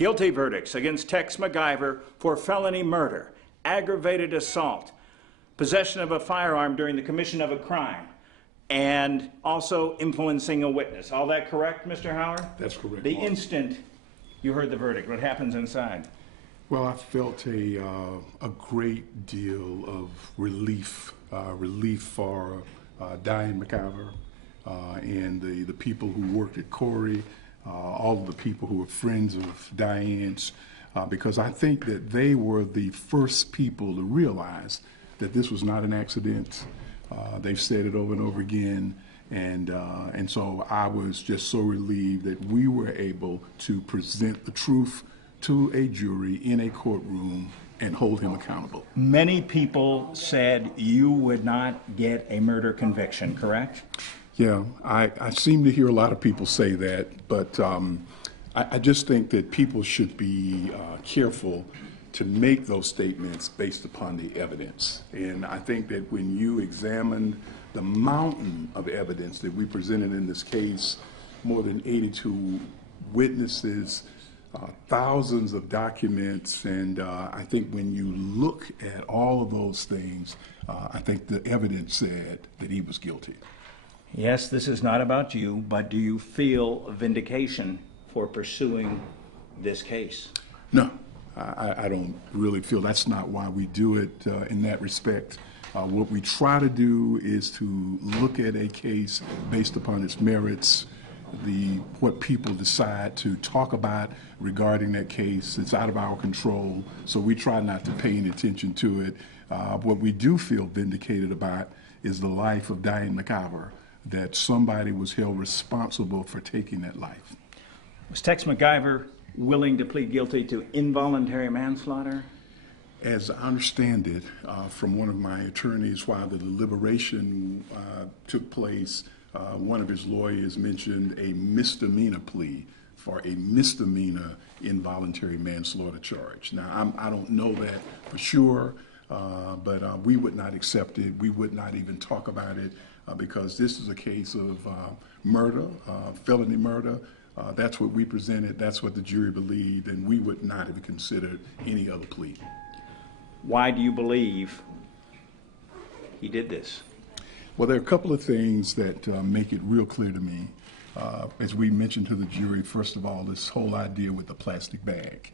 Guilty verdicts against Tex McIver for felony murder, aggravated assault, possession of a firearm during the commission of a crime, and also influencing a witness. All that correct, Mr. Howard? That's correct. The Mark. instant you heard the verdict, what happens inside? Well, I felt a great deal of relief for Diane McIver and the people who worked at Corey, all of the people who were friends of Diane's, because I think that they were the first people to realize that this was not an accident. They've said it over and over again, and so I was just so relieved that we were able to present the truth to a jury in a courtroom and hold him accountable. Many people said you would not get a murder conviction, correct? Yeah, I seem to hear a lot of people say that, but I just think that people should be careful to make those statements based upon the evidence. And I think that when you examine the mountain of evidence that we presented in this case, more than 82 witnesses, thousands of documents, and I think when you look at all of those things, I think the evidence said that he was guilty. Yes, this is not about you, but do you feel vindication for pursuing this case? No, I don't really feel that's not why we do it in that respect. What we try to do is to look at a case based upon its merits, what people decide to talk about regarding that case. It's out of our control, so we try not to pay any attention to it. What we do feel vindicated about is the life of Diane McIver, that somebody was held responsible for taking that life. Was Tex McIver willing to plead guilty to involuntary manslaughter? As I understand it, from one of my attorneys, while the deliberation took place, one of his lawyers mentioned a misdemeanor plea for a misdemeanor involuntary manslaughter charge. Now, I don't know that for sure, but we would not accept it. We would not even talk about it because this is a case of murder, felony murder. That's what we presented. That's what the jury believed, and we would not have considered any other plea. Why do you believe he did this? Well, there are a couple of things that make it real clear to me. As we mentioned to the jury, first of all, this whole idea with the plastic bag.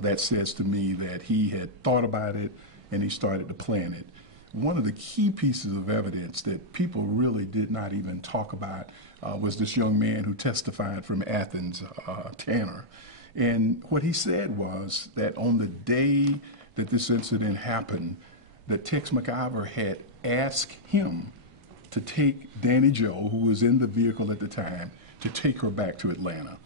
That says to me that he had thought about it and he started to plan it. One of the key pieces of evidence that people really did not even talk about was this young man who testified from Athens, Tanner. And what he said was that on the day that this incident happened, that Tex McIver had asked him to take Danny Jo, who was in the vehicle at the time, to take her back to Atlanta.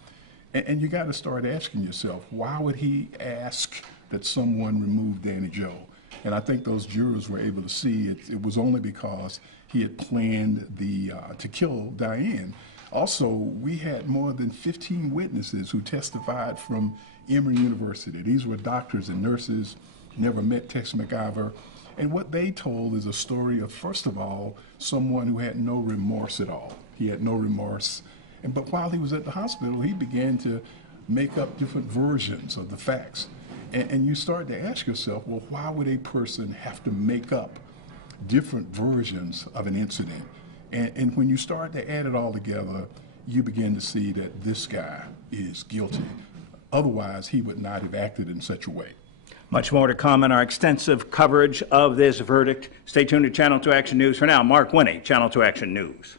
And you got to start asking yourself, why would he ask that someone remove Danny Jo? And I think those jurors were able to see it was only because he had planned to kill Diane. Also, we had more than 15 witnesses who testified from Emory University. These were doctors and nurses, never met Tex McIver. And what they told is a story of, first of all, someone who had no remorse at all. He had no remorse. But while he was at the hospital, he began to make up different versions of the facts. And you start to ask yourself, well, why would a person have to make up different versions of an incident? And when you start to add it all together, you begin to see that this guy is guilty. Otherwise, he would not have acted in such a way. Much more to come in our extensive coverage of this verdict. Stay tuned to Channel 2 Action News. For now, Mark Winne, Channel 2 Action News.